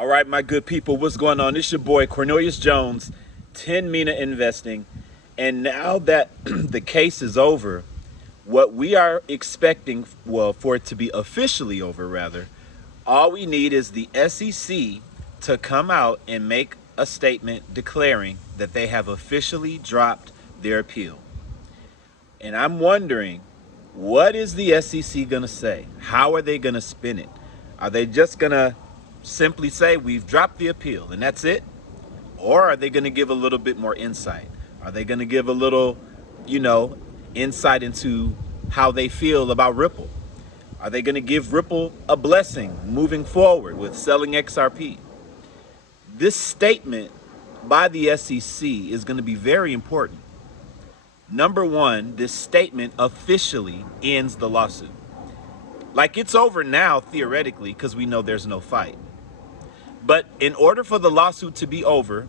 All right, my good people, what's going on? It's your boy Cornelius Jones, 10 Mina Investing. And now that the case is over, what we are expecting, well, for it to be officially over, rather, all we need is the SEC to come out and make a statement declaring that they have officially dropped their appeal. And I'm wondering, what is the SEC going to say? How are they going to spin it? Are they just going to simply say we've dropped the appeal and that's it? Or are they going to give a little bit more insight? Are they going to give a little, insight into how they feel about Ripple? Are they going to give Ripple a blessing moving forward with selling XRP? This statement by the SEC is going to be very important. Number one, this statement officially ends the lawsuit. Like, it's over now, theoretically, because we know there's no fight. But in order for the lawsuit to be over,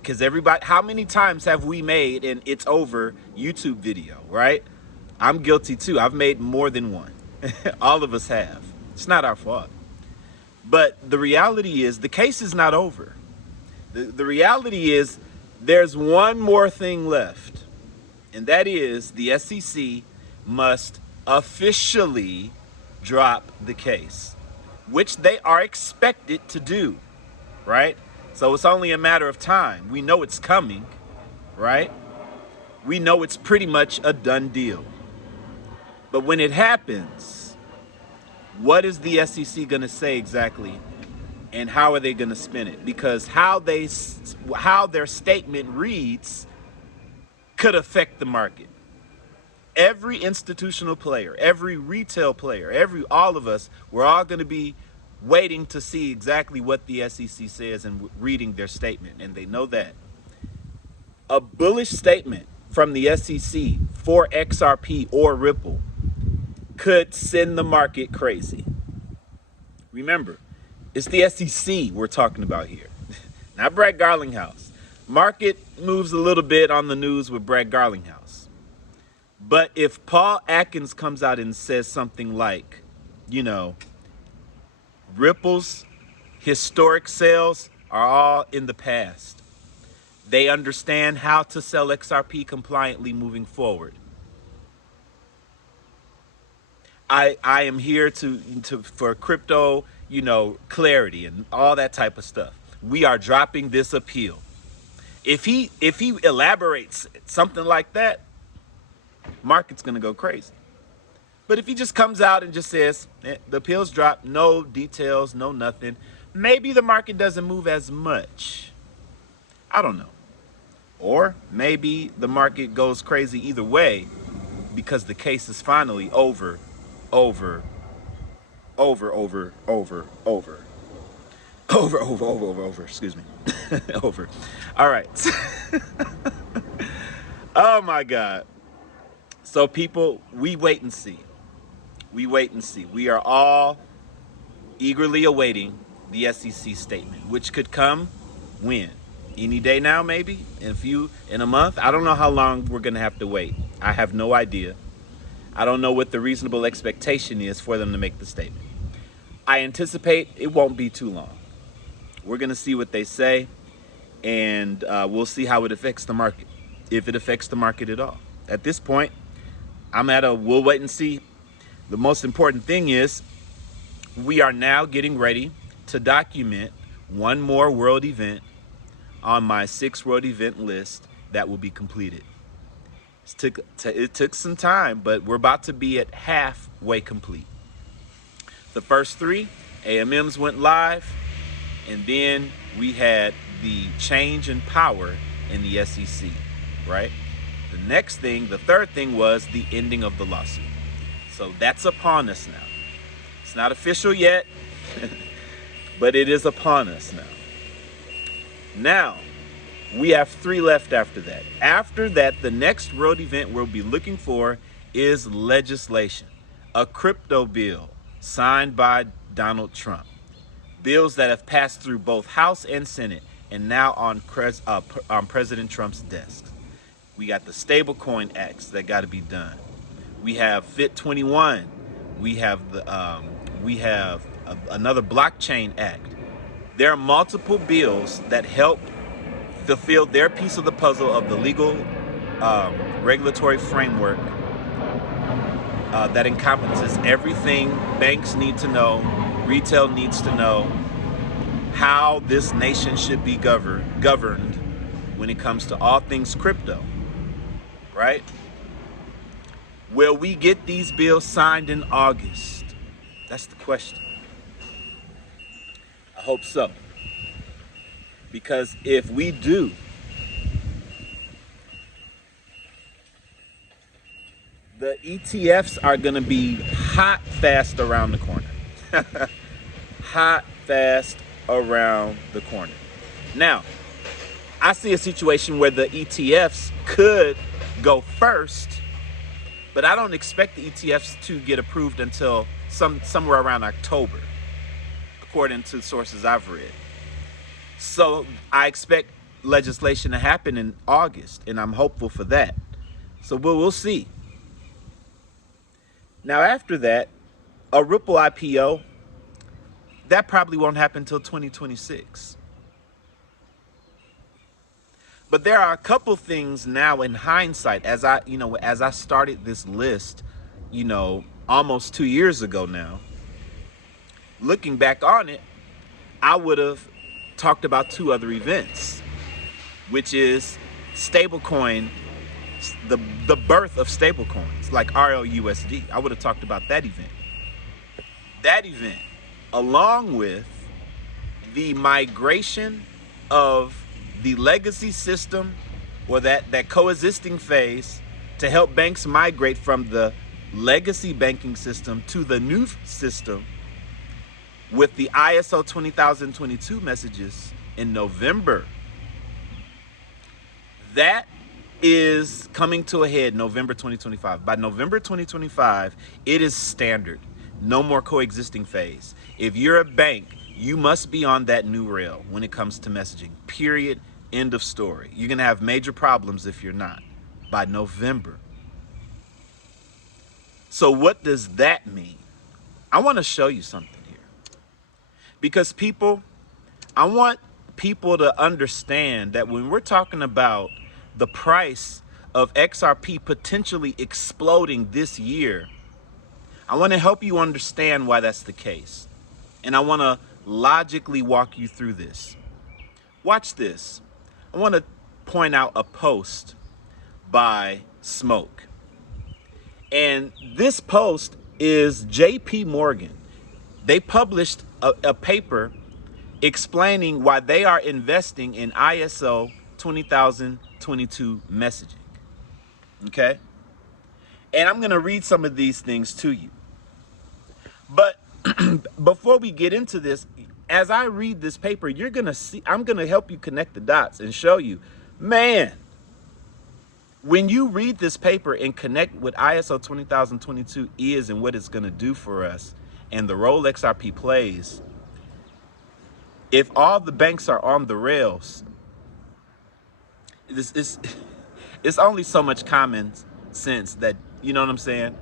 because everybody, how many times have we made an it's over YouTube video, right? I'm guilty too. I've made more than one. All of us have. It's not our fault. But the reality is the case is not over. The reality is there's one more thing left. And that is the SEC must officially drop the case, which they are expected to do, right? So it's only a matter of time. We know it's coming, right? We know it's pretty much a done deal. But when it happens, what is the SEC going to say exactly? And how are they going to spin it? Because how their statement reads could affect the market. Every institutional player, every retail player, all of us, we're all going to be waiting to see exactly what the SEC says and reading their statement, and they know that. A bullish statement from the SEC for XRP or Ripple could send the market crazy. Remember, it's the SEC we're talking about here, not Brad Garlinghouse. Market moves a little bit on the news with Brad Garlinghouse. But if Paul Atkins comes out and says something like, Ripple's historic sales are all in the past. They understand how to sell XRP compliantly moving forward. I am here for crypto, clarity and all that type of stuff. We are dropping this appeal. If he elaborates something like that, market's gonna go crazy. But if he just comes out and just says the appeal's dropped, no details, no nothing, maybe the market doesn't move as much. I don't know. Or maybe the market goes crazy either way because the case is finally over. Excuse me. Over. All right. Oh my God. So people, we wait and see. We wait and see. We are all eagerly awaiting the SEC statement, which could come when? Any day now, maybe? In a month? I don't know how long we're going to have to wait. I have no idea. I don't know what the reasonable expectation is for them to make the statement. I anticipate it won't be too long. We're going to see what they say, and we'll see how it affects the market, if it affects the market at all. At this point, we'll wait and see. The most important thing is we are now getting ready to document one more world event on my 6 world event list that will be completed. It took some time, but we're about to be at halfway complete. The first 3 AMMs went live, and then we had the change in power in the SEC, right? The next thing, the third thing, was the ending of the lawsuit. So that's upon us now. It's not official yet, but it is upon us now. Now, we have 3 left after that. After that, the next world event we'll be looking for is legislation, a crypto bill signed by Donald Trump. Bills that have passed through both House and Senate and now on President Trump's desk. We got the stablecoin acts that got to be done. We have Fit 21. We have another blockchain act. There are multiple bills that help fulfill their piece of the puzzle of the legal regulatory framework that encompasses everything banks need to know, retail needs to know, how this nation should be governed when it comes to all things crypto, right? Will we get these bills signed in August? That's the question. I hope so. Because if we do, the ETFs are going to be hot fast around the corner. Hot fast around the corner. Now, I see a situation where the ETFs could go first, but I don't expect the ETFs to get approved until somewhere around October, according to sources I've read. So I expect legislation to happen in August, and I'm hopeful for that. So we'll see. Now after that, a Ripple IPO, that probably won't happen until 2026. But there are a couple things now in hindsight, as I started this list, almost 2 years ago now. Looking back on it, I would have talked about two other events, which is stablecoin, the birth of stablecoins like RLUSD. I would have talked about that event. That event, along with the migration of the legacy system, or that coexisting phase, to help banks migrate from the legacy banking system to the new system with the ISO 20022 messages in November. That is coming to a head November 2025. By November 2025, it is standard. No more coexisting phase. If you're a bank, you must be on that new rail when it comes to messaging. Period. End of story. You're going to have major problems if you're not by November. So what does that mean? I want to show you something here. Because I want people to understand that when we're talking about the price of XRP potentially exploding this year, I want to help you understand why that's the case. And I want to logically walk you through this. Watch this. I want to point out a post by Smoke. And this post is JP Morgan. They published a paper explaining why they are investing in ISO 20022 messaging. Okay? And I'm going to read some of these things to you. But before we get into this, as I read this paper, you're going to see, I'm going to help you connect the dots and show you, man, when you read this paper and connect what ISO 20022 is and what it's going to do for us and the role XRP plays, if all the banks are on the rails, it's only so much common sense that, you know what I'm saying?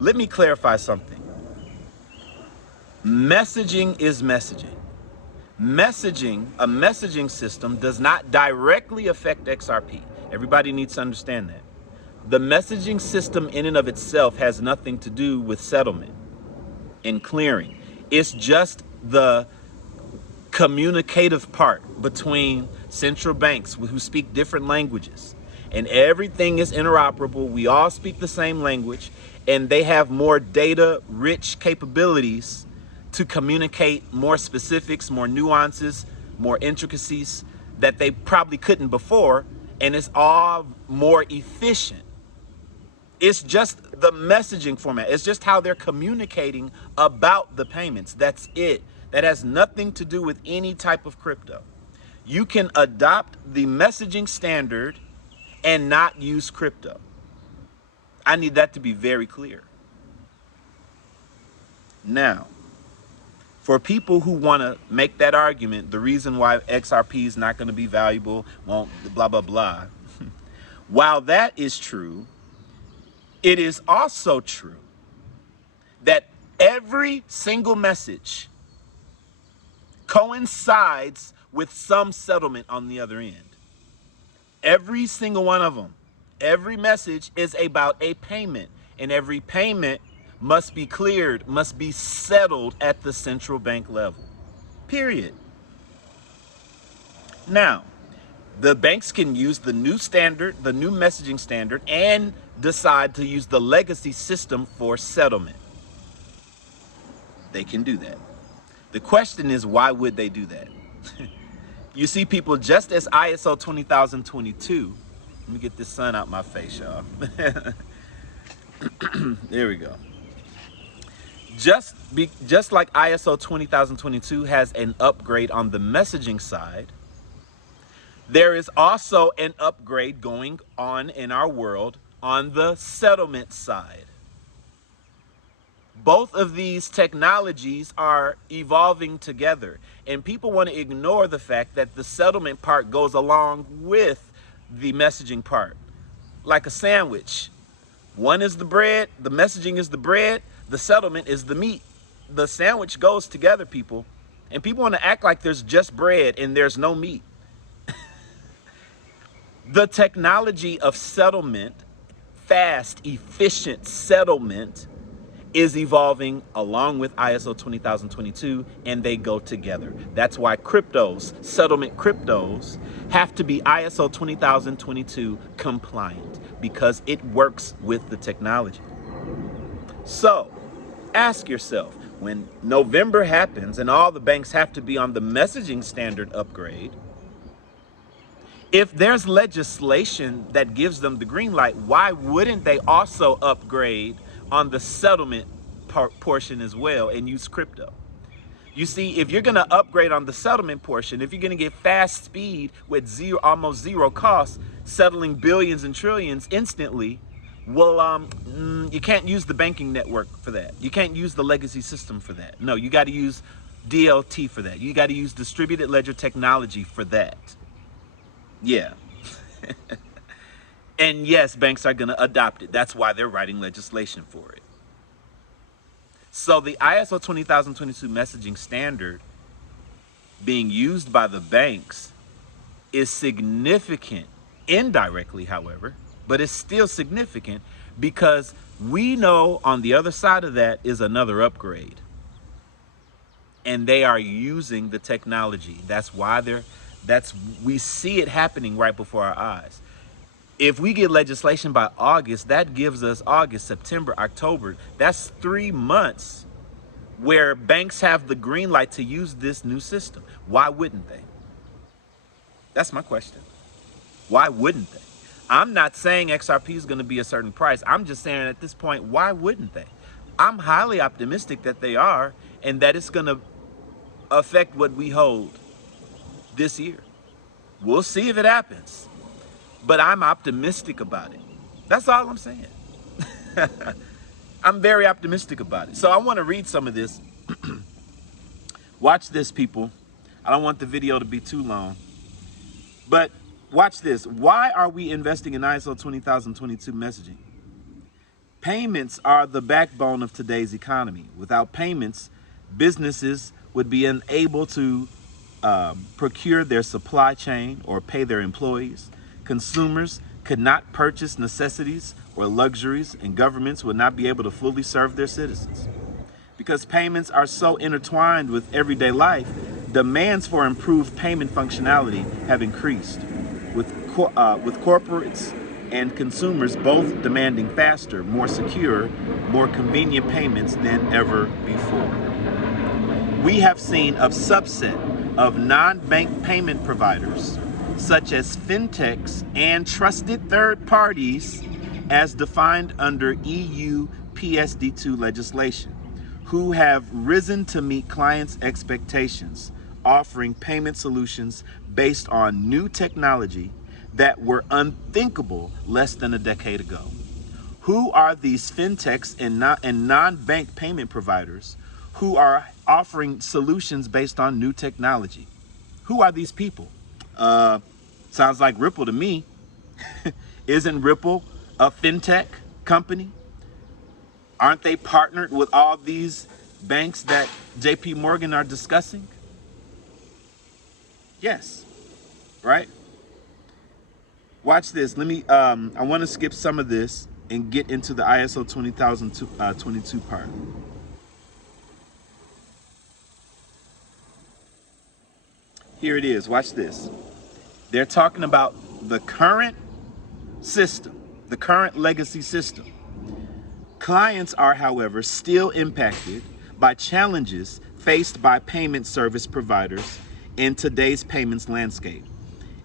Let me clarify something. Messaging is messaging. A messaging system does not directly affect XRP. Everybody needs to understand that. The messaging system in and of itself has nothing to do with settlement and clearing. It's just the communicative part between central banks who speak different languages, and everything is interoperable. We all speak the same language, and they have more data rich capabilities to communicate more specifics, more nuances, more intricacies that they probably couldn't before, and it's all more efficient. It's just the messaging format. It's just how they're communicating about the payments. That's it. That has nothing to do with any type of crypto. You can adopt the messaging standard and not use crypto. I need that to be very clear. Now, for people who want to make that argument, the reason why XRP is not going to be valuable, won't blah, blah, blah. While that is true, it is also true that every single message coincides with some settlement on the other end. Every single one of them, every message is about a payment, and every payment must be cleared, must be settled at the central bank level. Period. Now, the banks can use the new standard, the new messaging standard, and decide to use the legacy system for settlement. They can do that. The question is, why would they do that? You see, people, just as ISO 20022, let me get this sun out my face, y'all. There we go. Just like ISO 20022 has an upgrade on the messaging side, there is also an upgrade going on in our world on the settlement side. Both of these technologies are evolving together, and people want to ignore the fact that the settlement part goes along with the messaging part, like a sandwich. One is the bread, the messaging is the bread, the settlement is the meat. The sandwich goes together, people, and people want to act like there's just bread and there's no meat. The technology of settlement, fast, efficient settlement, is evolving along with ISO 20022, and they go together. That's why cryptos, settlement cryptos, have to be ISO 20022 compliant, because it works with the technology. So ask yourself, when November happens and all the banks have to be on the messaging standard upgrade, if there's legislation that gives them the green light, why wouldn't they also upgrade on the settlement portion as well and use crypto? You see, if you're going to upgrade on the settlement portion, if you're going to get fast speed with almost zero cost, settling billions and trillions instantly, well, you can't use the banking network for that. You can't use the legacy system for that. No, you got to use DLT for that. You got to use distributed ledger technology for that. Yeah. And yes, banks are going to adopt it. That's why they're writing legislation for it. So the ISO 20022 messaging standard being used by the banks is significant, indirectly, however, but it's still significant, because we know on the other side of that is another upgrade. And they are using the technology. That's why we see it happening right before our eyes. If we get legislation by August, that gives us August, September, October. That's 3 months where banks have the green light to use this new system. Why wouldn't they? That's my question. Why wouldn't they? I'm not saying XRP is going to be a certain price. I'm just saying at this point, why wouldn't they? I'm highly optimistic that they are, and that it's going to affect what we hold this year. We'll see if it happens, but I'm optimistic about it. That's all I'm saying. I'm very optimistic about it. So I want to read some of this. Watch this, people. I don't want the video to be too long, but watch this. Why are we investing in ISO 20022 messaging? Payments are the backbone of today's economy. Without payments, businesses would be unable to procure their supply chain or pay their employees. Consumers could not purchase necessities or luxuries, and governments would not be able to fully serve their citizens. Because payments are so intertwined with everyday life, demands for improved payment functionality have increased, with corporates and consumers both demanding faster, more secure, more convenient payments than ever before. We have seen a subset of non-bank payment providers, such as fintechs and trusted third parties, as defined under EU PSD2 legislation, who have risen to meet clients' expectations, offering payment solutions based on new technology that were unthinkable less than a decade ago. Who are these fintechs and non-bank payment providers who are offering solutions based on new technology? Who are these people? Sounds like Ripple to me. Isn't Ripple a fintech company? Aren't they partnered with all these banks that JP Morgan are discussing? Yes, right? Watch this. Let me, I want to skip some of this and get into the ISO 20022 part. Here it is. Watch this. They're talking about the current system, the current legacy system. Clients are, however, still impacted by challenges faced by payment service providers in today's payments landscape,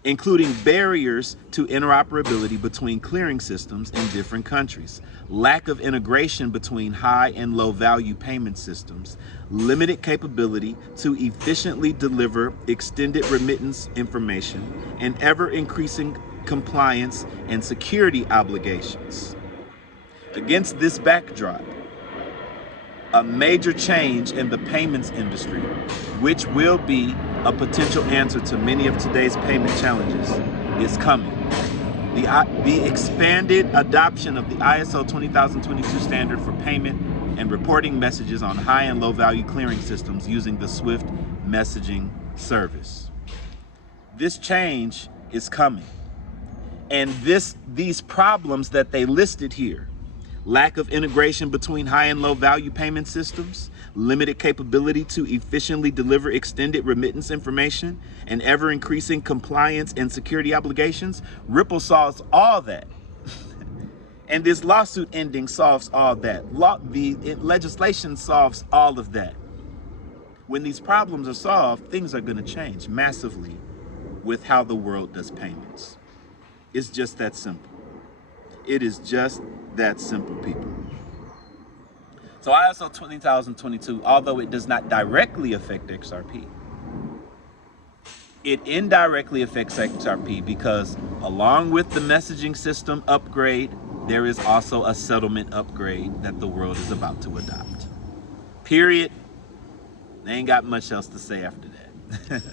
including barriers to interoperability between clearing systems in different countries, lack of integration between high and low value payment systems, limited capability to efficiently deliver extended remittance information, and ever increasing compliance and security obligations. Against this backdrop, a major change in the payments industry, which will be a potential answer to many of today's payment challenges, is coming. The expanded adoption of the ISO 20022 standard for payment and reporting messages on high and low value clearing systems using the Swift messaging service. This change is coming. And these problems that they listed here, lack of integration between high and low value payment systems, limited capability to efficiently deliver extended remittance information, and ever increasing compliance and security obligations, Ripple solves all that. And this lawsuit ending solves all that. Legislation solves all of that. When these problems are solved, things are going to change massively with how the world does payments. It's just that simple. It is just that simple, people. So ISO 20022, although it does not directly affect XRP, it indirectly affects XRP because along with the messaging system upgrade, there is also a settlement upgrade that the world is about to adopt. Period. They ain't got much else to say after that.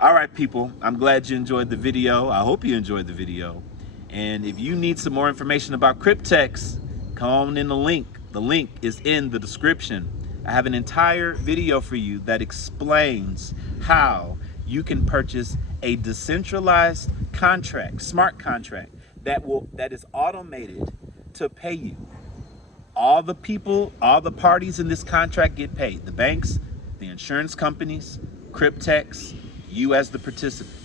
All right, people, I'm glad you enjoyed the video. I hope you enjoyed the video. And if you need some more information about Cryptex, come on in the link. The link is in the description. I have an entire video for you that explains how you can purchase a decentralized contract, smart contract, that is automated to pay you. All the people, all the parties in this contract get paid. The banks, the insurance companies, Cryptex, you as the participant.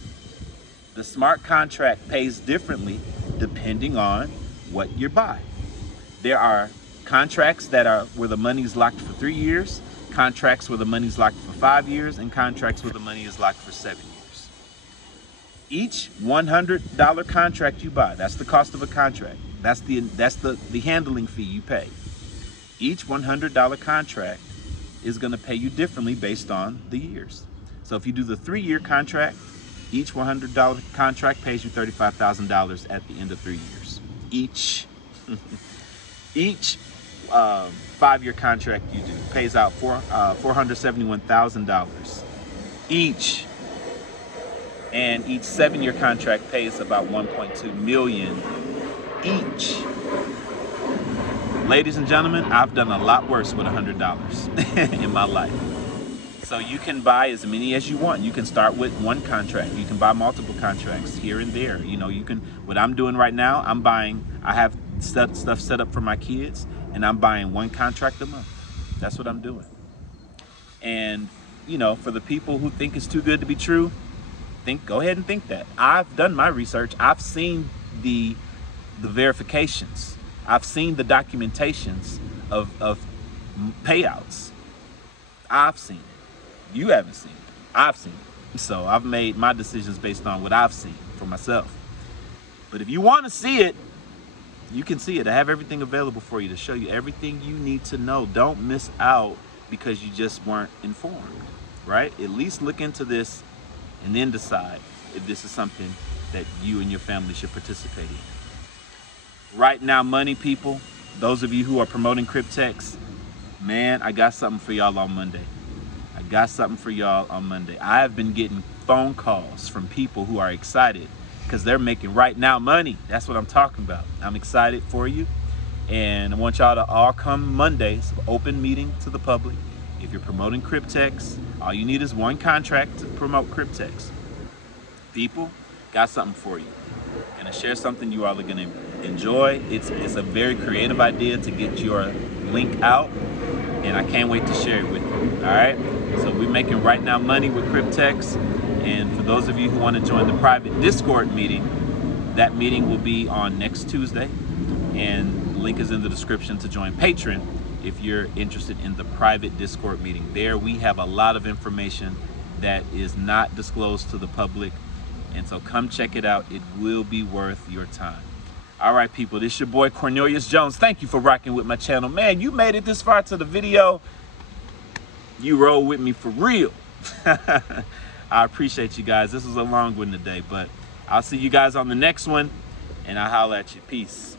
The smart contract pays differently depending on what you buy. There are contracts that are where the money is locked for 3 years, contracts where the money is locked for 5 years, and contracts where the money is locked for 7 years. Each $100 contract you buy, that's the cost of a contract. That's the handling fee you pay. Each $100 contract is going to pay you differently based on the years. So if you do the 3-year contract, each $100 contract pays you $35,000 at the end of 3 years. Each 5-year contract you do pays out $471,000 each. And each 7-year contract pays about $1.2 million each. Ladies and gentlemen, I've done a lot worse with $100 in my life. So you can buy as many as you want. You can start with one contract. You can buy multiple contracts here and there. You know, you can, what I'm doing right now, I have stuff set up for my kids, and I'm buying one contract a month. That's what I'm doing. And, you know, for the people who think it's too good to be true, go ahead and think that. I've done my research. I've seen the verifications. I've seen the documentations of payouts. I've seen it. You haven't seen it. I've seen it. So I've made my decisions based on what I've seen for myself. But if you want to see it, you can see it. I have everything available for you to show you everything you need to know. Don't miss out because you just weren't informed, right? At least look into this and then decide if this is something that you and your family should participate in. Right now, money people, those of you who are promoting Cryptex, man, I got something for y'all on Monday. I have been getting phone calls from people who are excited because they're making right now money. That's what I'm talking about. I'm excited for you. And I want y'all to all come Monday. It's an open meeting to the public. If you're promoting Cryptex, all you need is one contract to promote Cryptex. people, got something for you. Gonna share something you all are gonna enjoy. It's a very creative idea to get your link out, and I can't wait to share it with you. All right. So we're making right now money with Cryptex, and for those of you who want to join the private Discord meeting, that meeting will be on next Tuesday, and the link is in the description to join Patreon if you're interested in the private Discord meeting. There we have a lot of information that is not disclosed to the public, and so come check it out. It will be worth your time. All right, people, this is your boy Cornelius Jones. Thank you for rocking with my channel. Man, you made it this far to the video. You roll with me for real. I appreciate you guys. This was a long one today, but I'll see you guys on the next one, and I'll holler at you. Peace.